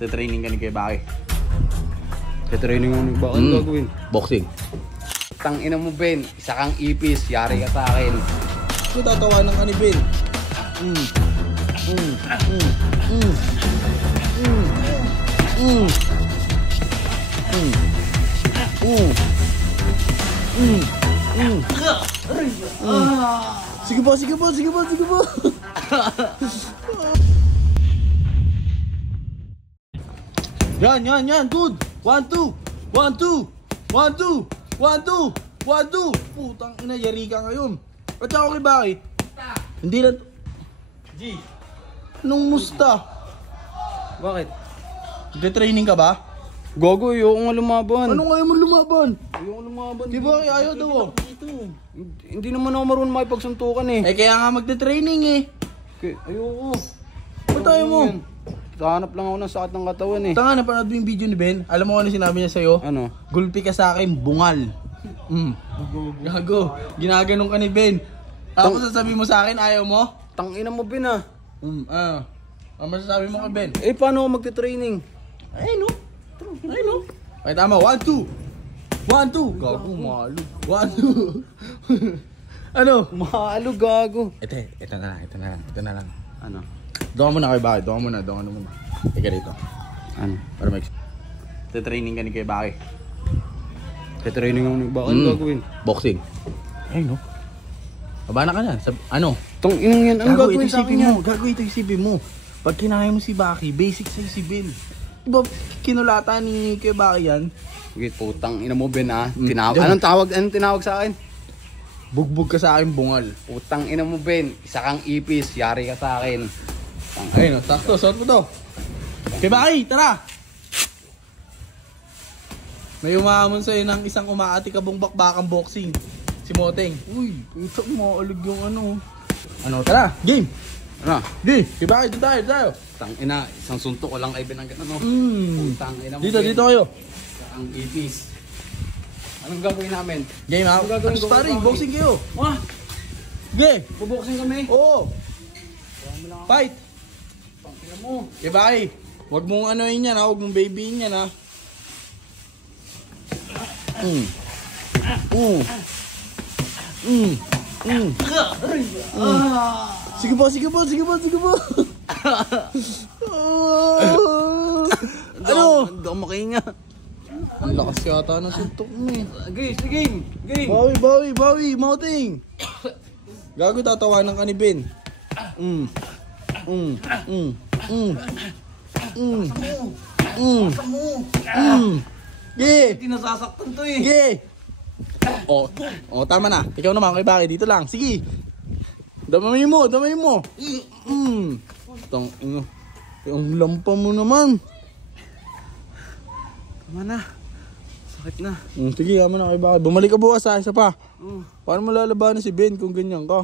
Training ka ni Kuya Baki. Training mo ni Baki. Ano gagawin? Boxing. Tangina mo, Ben. Isa kang ipis. Yari ka sa akin. Ito tatawanan ka ni Ben. Sige po, sige po, sige po, sige po. Yan, dude. 1, 2, 1, 2, 1, 2, 1, 2, 1, 2. Putang ina, yari ka ngayon. At ako kay Baki. Hindi na. G. Anong musta? Bakit? Nagte-training ka ba? Gogo, ayoko nga lumaban. Ano ngayon mo lumaban? Ayoko lumaban. Di ba ayaw daw? Hindi naman ako marunong makipagsuntukan eh. Eh kaya nga magte-training eh. Ayoko. Ba't tayo mo? Hanap lang ako ng sakit ng katawan eh. Tanga, napanood mo yung video ni Ben? Alam mo ano sinabi niya sa'yo? Ano? Gulpi ka sa akin, bungal. Gago. Ginaganong ka ni Ben. Tapos sasabihin mo sa akin, ayaw mo? Tangina mo, Ben ah. Ano masasabi mo kay Ben? Eh, paano ako magte-training? Ay no. Ay no. Ay tama, 1, 2. 1, 2. Gago, malo. 1, 2. Ano? Mahalo, gago. Ito na lang. Ano? Doon ka muna kay Baki, doon ka muna. Ika dito. Ano? Para mag... Training ka ni Kuya Baki. Training ako ni Baki. Ano gagawin? Boxing. Ay no. Babana ka na. Ano? Tong inang yan. Ano gagawin sa akin yan? Gago, ito isipin mo. Pag kinaya mo si Baki, basic sa'yo si Ben. Diba kinulata ni Kuya Baki yan? Wait, putang ina mo, Ben ah. Anong tinawag sa akin? Bugbog ka sa akin, bungal. Putang ina mo, Ben. Isa kang ipis. Yari ka sa akin. Ayun, sakto, suot mo to. Kuya Baki, tara! May umahamon sa'yo ng isang umaati kabong bakbakang boxing. Si Moteng. Uy, ito maalog yung ano. Ano, tara, game! Ano? Game! Kuya Baki, dito tayo. Putang ina, isang suntok ko lang kay Ben ang gano'n. Putang ina mo, Dito Ben. kayo. Isa kang ipis. Anong gagawin namin? Game ha? Ano gagawin ko, Sparring, Baki? boxing kayo. Wah! Game! Buboxing kami. Oo! Fight! Tangina mo. Kuya Baki, huwag mong anoin yan ha, huwag mong babyin yan ha. Sige po. Ano? Hindi ako makahinga. Ang lakas yata ng suntok mo eh. Game. Bawi, Moteng. Gago, tatawanan ka ni Ben. Yeah. Hindi nasasaktan to eh. Yeah. Tama na. Ikaw naman, kay Baki, dito lang. Sige. Damay mo. Tang ino. Yung lampa mo naman. Tama na. Sakit na. Sige, kama na kay Baki. Bumalik ka bukas ha, isa pa. Paano mo lalabanan si Ben kung ganyan ka?